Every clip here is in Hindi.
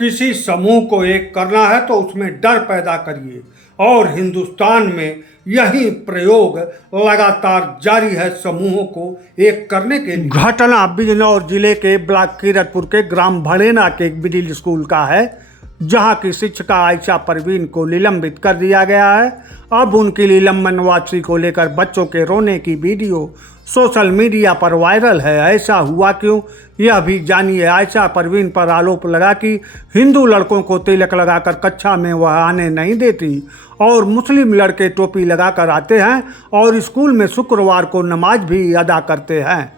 किसी समूह को एक करना है तो उसमें डर पैदा करिए, और हिंदुस्तान में यही प्रयोग लगातार जारी है समूहों को एक करने के लिए। घटना बिजनौर जिले के ब्लॉक कीरतपुर के ग्राम भड़ेना के एक मिडिल स्कूल का है, जहां की शिक्षिका आयशा परवीन को निलंबित कर दिया गया है। अब उनकी निलंबन वापसी को लेकर बच्चों के रोने की वीडियो सोशल मीडिया पर वायरल है। ऐसा हुआ क्यों, यह भी जानिए। आयशा परवीन पर आरोप लगा कि हिंदू लड़कों को तिलक लगाकर कक्षा में वह आने नहीं देती और मुस्लिम लड़के टोपी लगाकर आते हैं और स्कूल में शुक्रवार को नमाज भी अदा करते हैं।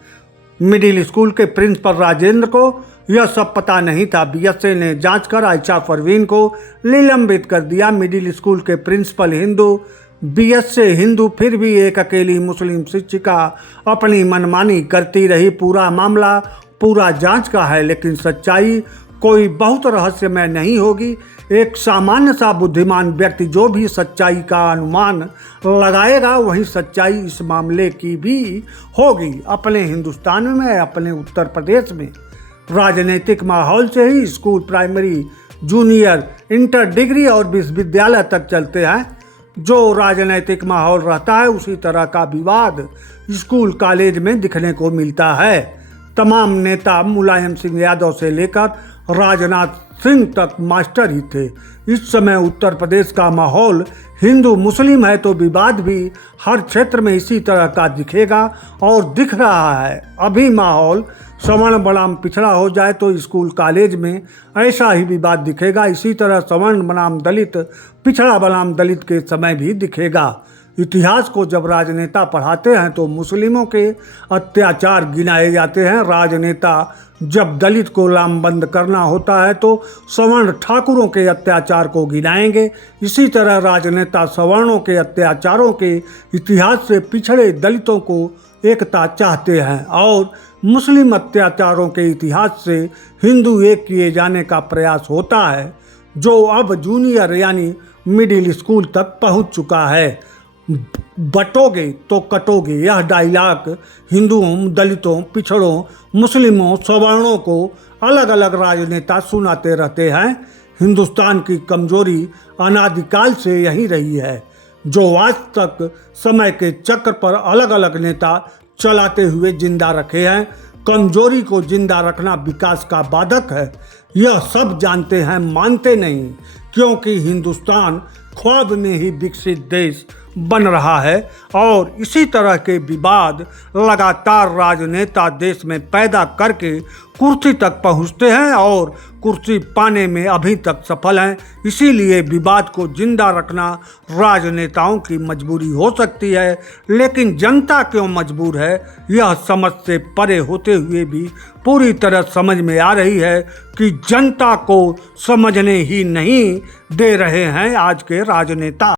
मिडिल स्कूल के प्रिंसिपल राजेंद्र को यह सब पता नहीं था। बीएसए ने जांच कर आयशा परवीन को निलंबित कर दिया। मिडिल स्कूल के प्रिंसिपल हिंदू, बीएसए हिंदू, फिर भी एक अकेली मुस्लिम शिक्षिका अपनी मनमानी करती रही। पूरा मामला पूरा जांच का है, लेकिन सच्चाई कोई बहुत रहस्यमय नहीं होगी। एक सामान्य सा बुद्धिमान व्यक्ति जो भी सच्चाई का अनुमान लगाएगा, वही सच्चाई इस मामले की भी होगी। अपने हिंदुस्तान में, अपने उत्तर प्रदेश में राजनीतिक माहौल से ही school, primary, junior, inter, degree और विश्वविद्यालय तक चलते हैं। जो राजनीतिक माहौल रहता है उसी तरह का विवाद स्कूल कॉलेज में दिखने को मिलता है। तमाम नेता मुलायम सिंह यादव से लेकर राजनाथ सिंह तक मास्टर ही थे। इस समय उत्तर प्रदेश का माहौल हिंदू मुस्लिम है तो विवाद भी हर क्षेत्र में इसी तरह का दिखेगा और दिख रहा है। अभी माहौल सवर्ण बनाम पिछड़ा हो जाए तो स्कूल कॉलेज में ऐसा ही विवाद दिखेगा। इसी तरह सवर्ण बनाम दलित, पिछड़ा बनाम दलित के समय भी दिखेगा। इतिहास को जब राजनेता पढ़ाते हैं तो मुस्लिमों के अत्याचार गिनाए जाते हैं। राजनेता जब दलित को लामबंद करना होता है तो सवर्ण ठाकुरों के अत्याचार को गिनाएंगे। इसी तरह राजनेता सवर्णों के अत्याचारों के इतिहास से पिछड़े दलितों को एकता चाहते हैं और मुस्लिम अत्याचारों के इतिहास से हिंदू एक किए जाने का प्रयास होता है, जो अब जूनियर यानी मिडिल स्कूल तक पहुंच चुका है। बटोगे तो कटोगे, यह डायलॉग हिंदुओं, दलितों, पिछड़ों, मुस्लिमों, सवर्णों को अलग अलग राजनेता सुनाते रहते हैं। हिंदुस्तान की कमजोरी अनादिकाल से यही रही है, जो आज तक समय के चक्र पर अलग अलग नेता चलाते हुए जिंदा रखे हैं। कमजोरी को जिंदा रखना विकास का बाधक है, यह सब जानते हैं, मानते नहीं, क्योंकि हिंदुस्तान ख्वाब में ही विकसित देश बन रहा है। और इसी तरह के विवाद लगातार राजनेता देश में पैदा करके कुर्सी तक पहुंचते हैं और कुर्सी पाने में अभी तक सफल हैं। इसीलिए विवाद को जिंदा रखना राजनेताओं की मजबूरी हो सकती है, लेकिन जनता क्यों मजबूर है, यह समझ से परे होते हुए भी पूरी तरह समझ में आ रही है कि जनता को समझने ही नहीं दे रहे हैं आज के राजनेता।